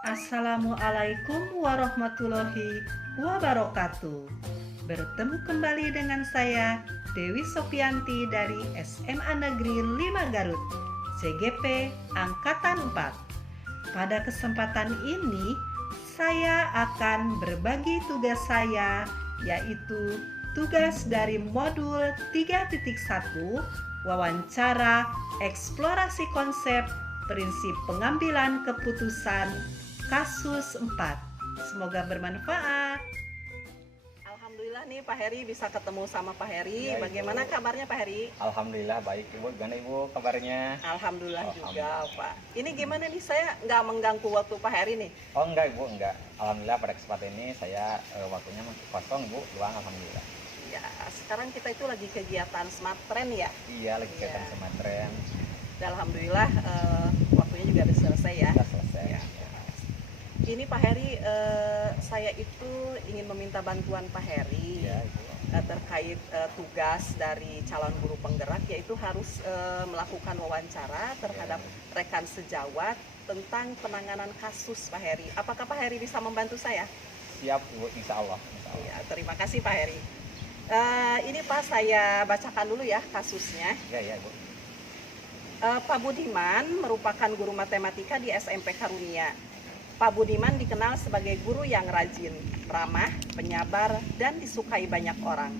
Assalamualaikum warahmatullahi wabarakatuh. Bertemu kembali dengan saya Dewi Sopianti dari SMA Negeri 5 Garut, CGP Angkatan 4. Pada kesempatan ini, saya akan berbagi tugas saya, yaitu tugas dari modul 3.1, wawancara eksplorasi konsep prinsip pengambilan keputusan kasus 4. Semoga bermanfaat. Alhamdulillah nih Pak Heri bisa ketemu sama Pak Heri. Ya, Bagaimana kabarnya Pak Heri? Alhamdulillah baik Ibu. Gimana Ibu kabarnya? Alhamdulillah juga Alhamdulillah. Pak. Ini gimana nih, saya nggak mengganggu waktu Pak Heri nih? Oh enggak Ibu, enggak. Alhamdulillah pada kesempatan ini saya waktunya kosong Ibu, luang alhamdulillah. Ya, sekarang kita itu lagi kegiatan Smart Trend ya. Iya, lagi kegiatan Iya. pesantren. Dan alhamdulillah waktunya juga udah selesai ya. Sudah selesai. Ya. Ini Pak Heri, saya itu ingin meminta bantuan Pak Heri Iya, Ibu. terkait tugas dari calon guru penggerak, yaitu harus melakukan wawancara terhadap rekan sejawat tentang penanganan kasus Pak Heri. Apakah Pak Heri bisa membantu saya? Siap Ibu, insya Allah. Insya Allah. Ya, terima kasih Pak Heri. Ini Pak, saya bacakan dulu ya kasusnya. Iya, Ibu. Pak Budiman merupakan guru matematika di SMP Karunia. Pak Budiman dikenal sebagai guru yang rajin, ramah, penyabar, dan disukai banyak orang.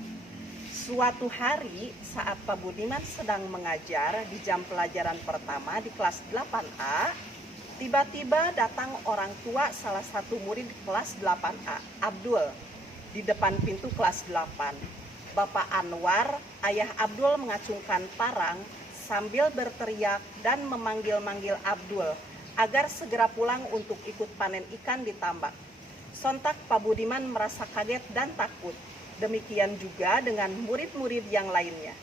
Suatu hari saat Pak Budiman sedang mengajar di jam pelajaran pertama di kelas 8A, tiba-tiba datang orang tua salah satu murid di kelas 8A, Abdul, di depan pintu kelas 8. Bapak Anwar, ayah Abdul, mengacungkan parang sambil berteriak dan memanggil-manggil Abdul agar segera pulang untuk ikut panen ikan di tambak. Sontak Pak Budiman merasa kaget dan takut. Demikian juga dengan murid-murid yang lainnya.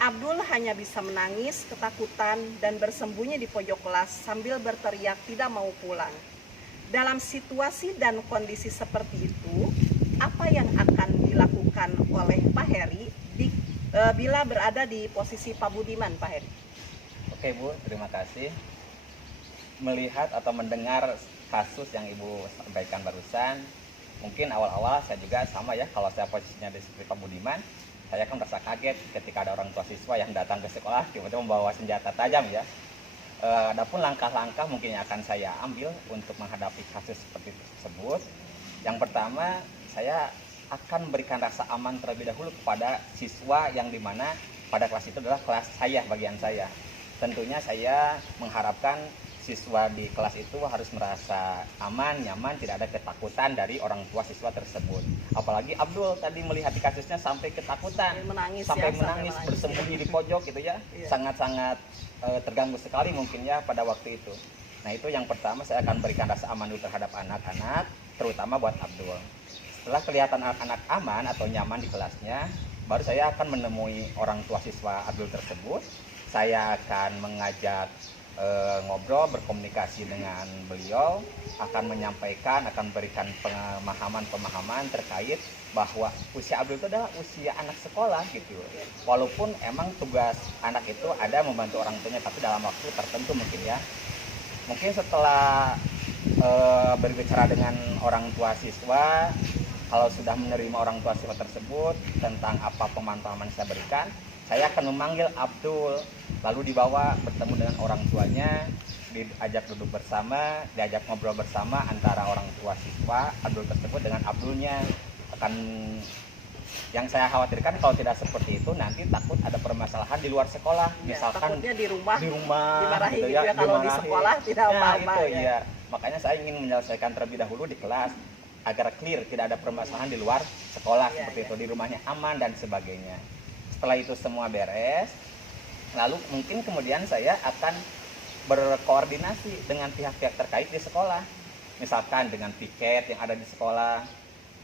Abdul hanya bisa menangis ketakutan dan bersembunyi di pojok kelas sambil berteriak tidak mau pulang. Dalam situasi dan kondisi seperti itu, apa yang akan dilakukan oleh Pak Heri bila berada di posisi Pak Budiman, Pak Heri? Oke Bu, terima kasih. Melihat atau mendengar kasus yang Ibu sampaikan barusan, mungkin awal-awal saya juga sama ya, kalau saya posisinya di seperti Pak Budiman, saya kan merasa kaget ketika ada orang tua siswa yang datang ke sekolah tiba-tiba membawa senjata tajam ya. Adapun langkah-langkah mungkin yang akan saya ambil untuk menghadapi kasus seperti tersebut. Yang pertama, saya akan memberikan rasa aman terlebih dahulu kepada siswa yang dimana pada kelas itu adalah kelas saya, bagian saya. Tentunya saya mengharapkan siswa di kelas itu harus merasa aman, nyaman, tidak ada ketakutan dari orang tua siswa tersebut. Apalagi Abdul tadi melihat di kasusnya sampai ketakutan, sampai menangis, bersembunyi di pojok gitu ya. Sangat-sangat terganggu sekali mungkin ya pada waktu itu. Nah itu yang pertama, saya akan berikan rasa aman dulu terhadap anak-anak, terutama buat Abdul. Setelah kelihatan anak-anak aman atau nyaman di kelasnya, baru saya akan menemui orang tua siswa Abdul tersebut. Saya akan mengajak ngobrol, berkomunikasi dengan beliau, akan menyampaikan, akan berikan pemahaman terkait bahwa usia Abdul itu adalah usia anak sekolah gitu. Walaupun emang tugas anak itu ada membantu orang tuanya, tapi dalam waktu tertentu mungkin ya. Mungkin setelah berbicara dengan orang tua siswa, kalau sudah menerima orang tua siswa tersebut tentang apa pemahaman saya berikan, saya akan memanggil Abdul, lalu dibawa bertemu dengan orang tuanya, diajak duduk bersama, diajak ngobrol bersama antara orang tua siswa Abdul tersebut dengan Abdulnya. Yang saya khawatirkan kalau tidak seperti itu, nanti takut ada permasalahan di luar sekolah, misalkan takutnya di rumah dimarahi gitu ya, kalau di sekolah tidak apa-apa ya. Makanya saya ingin menyelesaikan terlebih dahulu di kelas agar clear, tidak ada permasalahan di luar sekolah seperti itu, di rumahnya aman dan sebagainya. Setelah itu semua beres, lalu mungkin kemudian saya akan berkoordinasi dengan pihak-pihak terkait di sekolah, misalkan dengan piket yang ada di sekolah.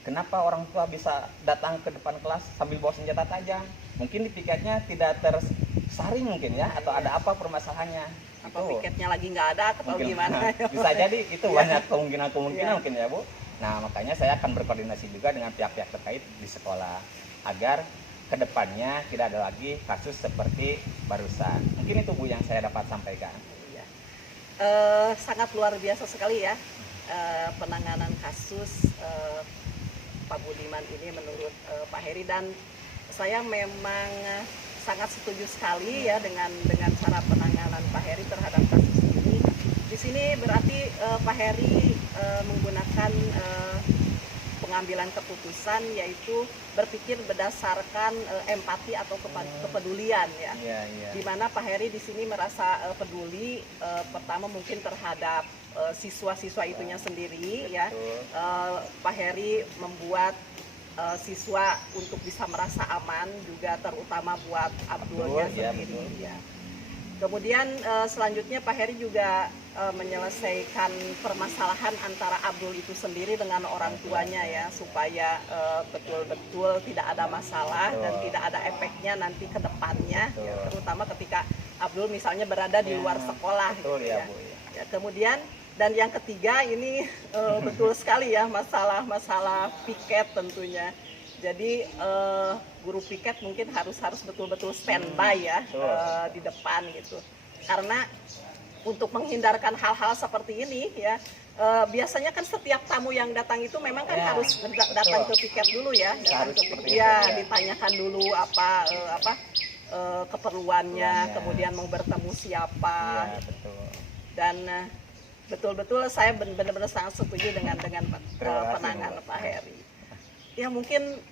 Kenapa orang tua bisa datang ke depan kelas sambil bawa senjata tajam? Mungkin di piketnya tidak tersaring mungkin ya, atau ada apa permasalahannya? Apa piketnya lagi nggak ada atau mungkin, gimana? Bisa jadi itu banyak kemungkinan mungkin ya Bu. Nah makanya saya akan berkoordinasi juga dengan pihak-pihak terkait di sekolah agar kedepannya tidak ada lagi kasus seperti barusan. Mungkin itu Bu yang saya dapat sampaikan. Sangat luar biasa sekali ya. penanganan kasus Pak Budiman ini menurut Pak Heri, dan saya memang sangat setuju sekali ya dengan cara penanganan Pak Heri terhadap kasus ini. Di sini berarti Pak Heri menggunakan pengambilan keputusan, yaitu berpikir berdasarkan empati atau kepedulian ya. Di mana Pak Heri di sini merasa peduli pertama mungkin terhadap siswa-siswa itunya sendiri ya. Pak Heri membuat siswa untuk bisa merasa aman, juga terutama buat Abdulnya sendiri ya. Kemudian selanjutnya Pak Heri juga menyelesaikan permasalahan antara Abdul itu sendiri dengan orang tuanya ya, supaya betul-betul tidak ada masalah dan tidak ada efeknya nanti ke depannya ya, terutama ketika Abdul misalnya berada di luar sekolah gitu ya. Ya, kemudian dan yang ketiga ini betul sekali ya, masalah piket tentunya. Jadi guru piket mungkin harus betul-betul standby ya di depan gitu, karena untuk menghindarkan hal-hal seperti ini ya, biasanya kan setiap tamu yang datang itu memang kan harus datang ke piket dulu ya, datang ke piket ya, ditanyakan dulu apa keperluannya, kemudian mau bertemu siapa, dan betul-betul saya benar-benar sangat setuju dengan penanganan Pak Heri. Ya mungkin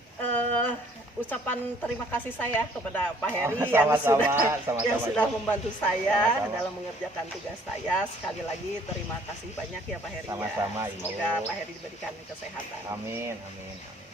ucapan terima kasih saya kepada Pak Heri yang sudah membantu saya dalam mengerjakan tugas saya. Sekali lagi terima kasih banyak ya Pak Heri. Sama-sama, ya. Semoga Pak Heri diberikan kesehatan. Amin, amin, amin.